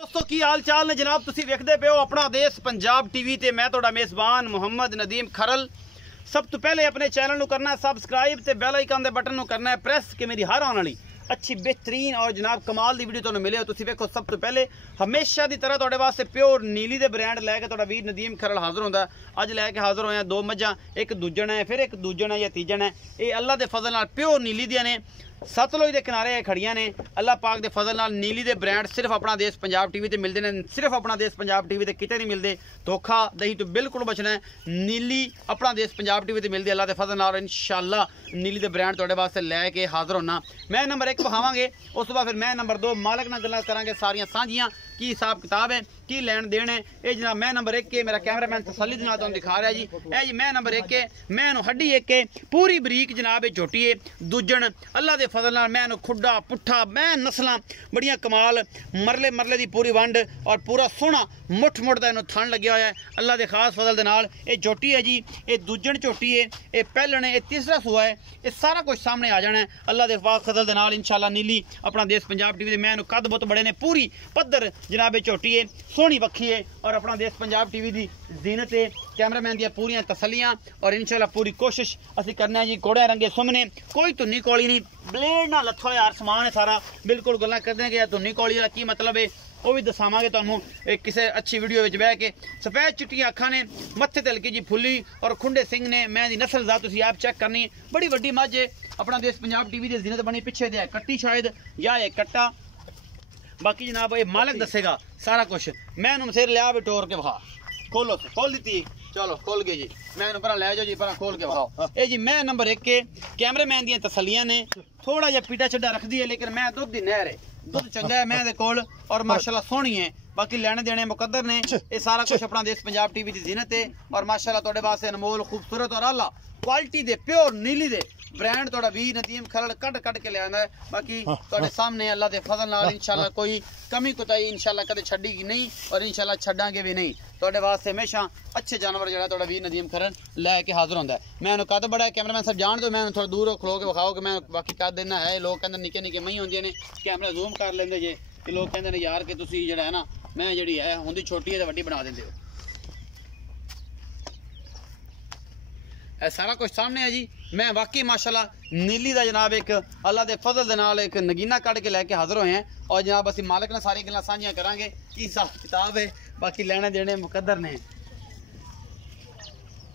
दोस्तों की हाल चाल ने जनाब तुसी वेखदे पे हो अपना देश पंजाब टीवी ते मैं तुहाडा मेज़बान मुहम्मद नदीम खरल। सब तो पहले अपने चैनल नू करना है सबसक्राइब ते बेल आइकन दे बटन नू करना है प्रेस कि मेरी हर आने वाली अच्छी बेहतरीन और जनाब कमाल दी वीडियो तुहानू मिले। तुसी वेखो सब तो पहले हमेशा की तरह तुहाडे वास्ते प्योर नीली दे ब्रांड लैके तुहाडा वीर नदीम खरल हाज़र होंदा। अज लैके हाज़र होया दो मज्जां, एक दूजण है फिर एक दूजण है या तीजण है। ये अल्लाह के फजल नाल प्योर नीली दियां ने, सतलुज के किनारे खड़ियां ने। अल्लाह पाक के फजल नाल नीली दे ब्रांड सिर्फ अपना देश पंजाब टीवी ते मिलते हैं, सिर्फ अपना देश पंजाब टीवी ते किते नहीं मिलते। धोखा दही तो बिल्कुल बचना है। नीली अपना देश पंजाब टीवी ते मिलती अल्लाह के फजल नाल। इंशाअल्लाह नीली दे ब्रांड तुहाडे वास्ते लैके हाज़र होना। मैं नंबर 1 विखावांगे, उस तो बाद फिर मैं नंबर 2 मालक नाल गल्लां करांगे सारियां सांझियां की हिसाब किताब है की लैन देन है। ये जनाब मैं नंबर 1 के मेरा कैमरामैन तसल्ली दे नाल तुहानू दिखा रहा जी। ए जी मैं नंबर 1 है, मैं हड्डी 1 के पूरी बरीक जनाब ये झोटी है। दूजण अल्लाह के फजल नाल मैं खुड्डा पुट्ठा मैं नस्लां बड़ियां कमाल मरले मरले की पूरी वंड और पूरा सोहना मुठ मुठ का इन्हों थन लग्या होया है अल्लाह के खास फजल दे नाल। ये झोटी है जी, ये दूजण झोटी है, ये पहलण है, ये तीसरा सूआ है। ये सारा कुछ सामने आ जाना है अल्लाह के खास फजल दे नाल इंशाअल्लाह। नीली अपना देश पंजाब टीवी मैं कद बुत बड़े ने, पूरी पद्धर जनाब झोटी है, सोहनी बखी है और अपना देश पंजाब टीवी की जीनत है। कैमरामैन दियां पूरियां तसलियां और इंशाअल्लाह पूरी कोशिश असीं करना जी। घोड़े रंगे सुमने कोई धुन्नी कौली नहीं, ब्लेड ना लत्था यार समान है सारा बिल्कुल। गल्लां करदे कि धुन्नी कौली वाला की मतलब है वो भी दसावांगे तुहानू किसी अच्छी वीडियो में बह के। सफेद चिट्टियां अखां ने, मत्थे ते हल्की जी फुल्ली और खुंडे सिंह ने। मैं दी नस्ल दा तुसीं आप चेक करनी, बड़ी वड्डी मझ है। अपना देश पंजाब टीवी की जीनत बनी पिछे दे कट्टी शायद या ये कट्टा, बाकी जनाब ये मालक दसेगा सारा कुछ। मैं इन्हूं सिर लिया भी टोर के विखा, खोलो खोल दी, चलो खोल गए जी। मैं पर लै जाओ जी, पर खोल के विखाओ। ये जी मैं नंबर 1 के कैमरामैन दियां तसलियां ने। थोड़ा जिहा पीटा छड्डा रखदी है लेकिन मैं दुध दी नहर है, दुध चंगा है मैं दे कोल और माशाल्लाह सोहनी है। बाकी लेने देने मुकद्दर ने। ये सारा कुछ अपना देश पंजाब टीवी की जीनत है और माशाल्लाह तुहाडे वास्ते अनमोल खूबसूरत और आला क्वालिटी दे प्योर नीली दे ब्रांड तुहाडा वीर नदीम खरल कट के लिया है। बाकी तुहाडे सामने अल्लाह के फजल नाल इंशाअल्लाह कोई कमी कोताही इंशाअल्लाह कदे छड्डीगी नहीं और इंशाअल्लाह छड्डांगे भी नहीं। तुहाडे वास्ते हमेशा अच्छे जानवर जिहड़ा तुहाडा वीर नदीम खरल लैके हाज़र होंदा है। मैं कद बड़ा है, कैमरामैन साहब जान दो, मैं थोड़ा दूर खलो के विखाओ कि मैं बाकी कद देना है। लोग कहते निक्के निक्के मई होंदियां ने, कैमरा जूम कर लेंदे जे कि लोग कहते हैं यार कि तुसीं जिहड़ा है ना मैं जिहड़ी है हुंदी छोटी है तो वड्डी बना देंदे हो। सारा कुछ सामने है जी। मैं वाकई माशाल्लाह नीली का जनाब एक अल्लाह के फजल दे नाल एक नगीना कट के लैके हाज़र होए हैं और जनाब असीं मालक ने सारी गल्लां साझियां करांगे की हिसाब किताब है। बाकी लेने देने मुकद्दर ने।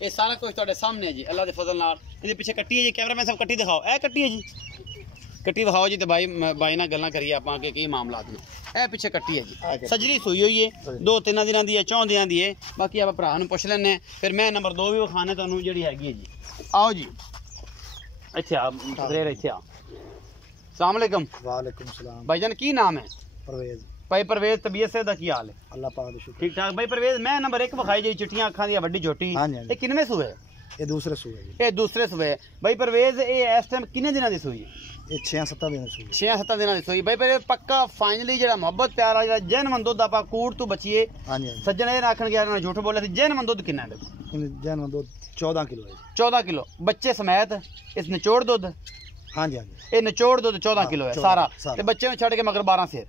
ये सारा कुछ तुहाडे सामने है जी अल्लाह के फजल नाल। इहदे पीछे कट्टी है जी, कैमरामैन साहब कट्टी दिखाओ, ए कट्टी है जी, कट्टी विखाओ जी। तो बाई नाल गल्लां करिए आपां के की मामलात ने। ए पीछे कट्टी है जी, सजरी सूई हुई है, 2-3 दिनां दी है, 4 दिनां दी है। बाकी आप भरा नूं पुछ लैने। फिर मैं नंबर 2 भी विखाने तुहानूं जिहड़ी हैगी है जी। आओ जी इत्थे आ दरेर, इत्थे आ। अस्सलाम वालेकुम। वालेकुम सलाम। भाईजान की नाम है? परवेज। भाई परवेज, तबीयत से दा की हाल है? अल्लाह पाक दा शुक्र, ठीक ठाक। भाई परवेज मैं नंबर 1 विखाई जी चिट्टियां अखां दी वड्डी झोटी, ये किनवे सूए? ये दूसरे सूए जी। ये दूसरे सूए। भाई परवेज ये इस टाइम किन्ने दिनां दी सूई? ये 6-7 दिन सूई। 6-7 दिनां दी सूई। भाई परवेज पक्का फाइनली जेड़ा मोहब्बत प्यार जेड़ा जैनमन दुध आपां कूड़ तो बचिए। हां जी। सज्जन ये आखण गया ना झूठ बोले सी, जैनमन दुध किन्ना है? जैनमन दुध 14 किलो है। 14 किलो बच्चे समेत इस निचोड़ दुध? हाँ जी हाँ जी। ये निचोड़ दुध 14 किलो है सारा ते बच्चे में छड़ के मगर 12 से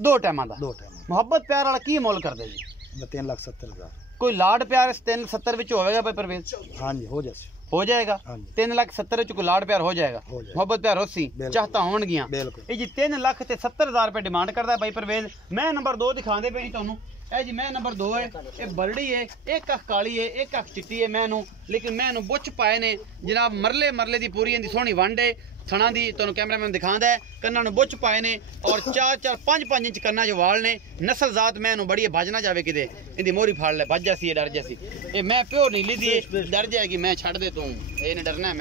2 टाइमां दा। 2 टाइम। मोहब्बत प्यार वाला की मोल कर दे जी? 3,70,000। कोई लाड प्यार 370 विच होवेगा भाई परवेज? हाँ जी हो जाएगा। 3,70,000 विच कोई लाड प्यार हो जाएगा, मोहब्बत प्यार होसी चाहता होणगियां। ये जी 3,70,000 रुपए डिमांड करदा है भाई परवेज। मैं नंबर 2 दिखांदे पे तुहानूं। ए जी मैं नंबर 2 है, ये बरड़ी है, एक अख काली है, एक अख चिट्टी है। मैं लेकिन मैं बुच पाए ने जनाब, मरले मरले दी पूरी इहदी सोहनी वंड है थणा दी। तुहानूं कैमरामैन दिखांदा है। कन्नां नूं बुच पाए ने और 4-4 5-5 इंच कन्नां च वाल ने। नस्ल जात मैं बड़ी भज ना जावे किते, इहदी मोहरी फाड़ ले भज जासी डर जासी। ये मैं प्योर नीली दी डर जाएगी, मैं छड़ दे तू ये नहीं डरना है।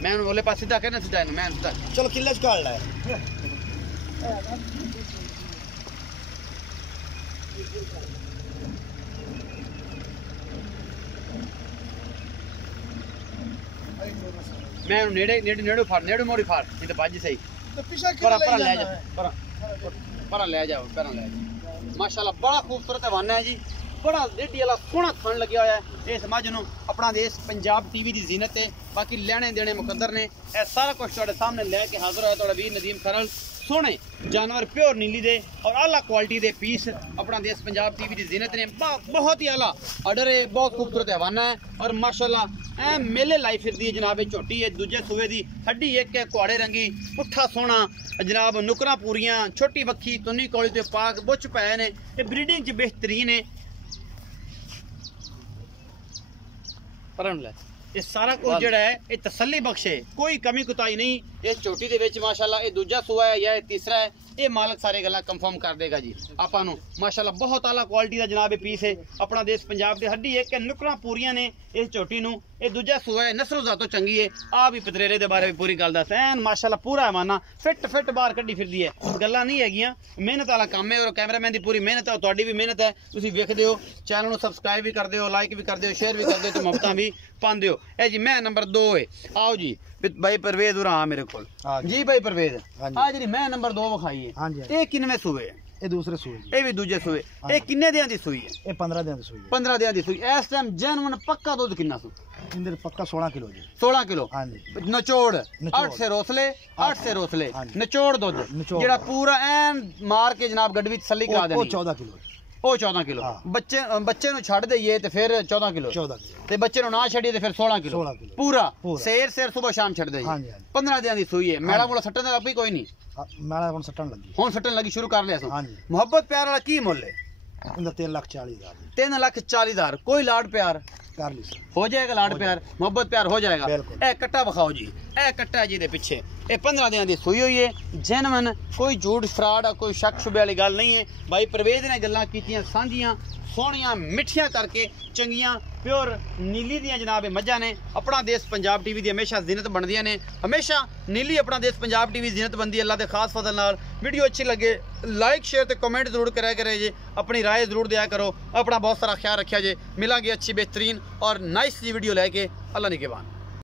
मैं बोले पास सीधा कहना सीधा मैं चलो किले च काट लै। मैं नेड़े नेड़े नेड़े फाड़ नेड़े मोड़ी फाड़ नहीं तो बाजी सही पर ले जा पर ले जाओ पर ले जाओ। माशाल्लाह बड़ा खूबसूरत हवाना है जी, बड़ा रेडी वाला सोहना थन लग्या होया है। इस मझ नूं अपना देश पंजाब टीवी की जीनत है। बाकी लेने देने मुकद्दर ने। यह सारा कुछ तुहाडे सामने लैके हाज़र होया तुहाडा वीर नदीम खरल। सोहने जानवर प्योर नीली दे और आला क्वालिटी दे पीस अपना देश पंजाब टीवी की जीनत ने बहुत ही आला ऑर्डर है। बहुत खूबसूरत हवाना है और माशाल्लाह ए मेले लाई फिरदी है जनाब। झोटी है दूजे सूबे दी, हड्डी एक है, कुआड़े रंगी, पुट्ठा सोहना जनाब, नुकरा पूरियां, छोटी बक्खी, तुन्नी कौली ते पाक बुच पै ने। ये ब्रीडिंग च बेहतरीन है। ये सारा कुछ जड़ा है ये तसल्ली बख्श है, कोई कमी कुताई नहीं। इस झोटी दे विच माशाल्लाह ये दूजा सूआ है या ये तीसरा है, ये मालक सारे गल्लां कंफर्म कर देगा जी आपां नूं। माशाल्लाह बहुत आला क्वालिटी दा जनाब पीस है। अपना देश पंजाब दे हड्डी एक नुकरा पूरियां ने इस झोटी नूं। ये दूजा सूआ है, नस्लों ज़ातों चंगी है। आ भी पतरेरे दे बारे में पूरी गल दस ऐन माशाल्लाह पूरा हवाना फिट बाहर कड्डी फिरदी है। गल्लां नहीं हैगियां, मेहनत वाला काम है और कैमरामैन दी पूरी मेहनत है, तुहाडी भी मेहनत है। तुसीं वेखदे हो, चैनल नूं सबसक्राइब भी करदे हो, लाइक भी करदे हो, शेयर भी करदे हो ते मुहब्बतां भी पांदे हो। ए जी मैं नंबर 2 है। आओ जी भाई परवेज उरा मेरे कोल जी। भाई परवेज आ जी मैं नंबर 2 विखाई है, ये किनवे सूए है? ये दूसरे सूए, ये भी दूजे सूए। ये किन्ने दियां दी सूई है? ये 15 दियां दी सूई है। 15 दियां दी सूई। इस टाइम जेन्युइन पक्का दूध कितना सू? इंदर पक्का 16 किलो जी। 16 किलो। हां जी। नचोड़ 8 से रोसले, 8 से रोसले नचोड़ दूध जेड़ा पूरा एन मार के जनाब गड्डी तसल्ली करा देनी। 14 किलो। ਉਹ 14 ਕਿਲੋ। ਬੱਚੇ ਨੂੰ ਛੱਡ ਦਈਏ ਤੇ ਫਿਰ 14 ਕਿਲੋ ਤੇ ਬੱਚੇ ਨੂੰ ਨਾ ਛੱਡੀਏ ਤੇ ਫਿਰ 16 ਕਿਲੋ ਪੂਰਾ ਸੇਰ ਸਵੇਰ ਸ਼ਾਮ ਛੱਡ ਦਈਏ। 15 ਦਿਨਾਂ ਦੀ ਸੂਈ ਹੈ। ਮੈਲਾ ਮੂਲਾ ਸੱਟਣ ਦਾ ਆਪੀ ਕੋਈ ਨਹੀਂ। ਮੈਲਾ ਹੁਣ ਸੱਟਣ ਲੱਗੀ ਸ਼ੁਰੂ ਕਰ ਲਿਆ ਸੋ। ਮੁਹੱਬਤ ਪਿਆਰ ਵਾਲਾ ਕੀ ਮੁੱਲ ਹੈ? ਇਹਦਾ 3,40,000। 3,40,000। ਕੋਈ ਲਾਡ ਪਿਆਰ कर ली हो जाएगा, लाड प्यार मोहब्बत प्यार हो जाएगा। ए कट्टा बखाओ जी, ए कट्टा है जी दे पिछे। ये 15 दिन की सूई हुई है, जेन्युइन, कोई झूठ फ्रॉड कोई शक शुबे वाली गल नहीं है। भाई परवेज ने गल्लां कीतियां सांझियां सोहणियां मिठियां करके चंगियां प्योर नीली दियां जनाब मझां ने। अपना देश पंजाब टीवी दी हमेशा जिनत बनदियां ने, हमेशा नीली अपना देश पंजाब टीवी जिनत बनदी है। अल्लाह दे खास फजल नाल वीडियो अच्छी लगे लाइक शेयर ते कमेंट जरूर कराया करे जे, अपनी राय जरूर दिया करो। अपना बहुत सारा ख्याल रखिया जे। मिलांगे अच्छी बेहतरीन और नाइस जी वीडियो लेके। अल्लाह निगहबान।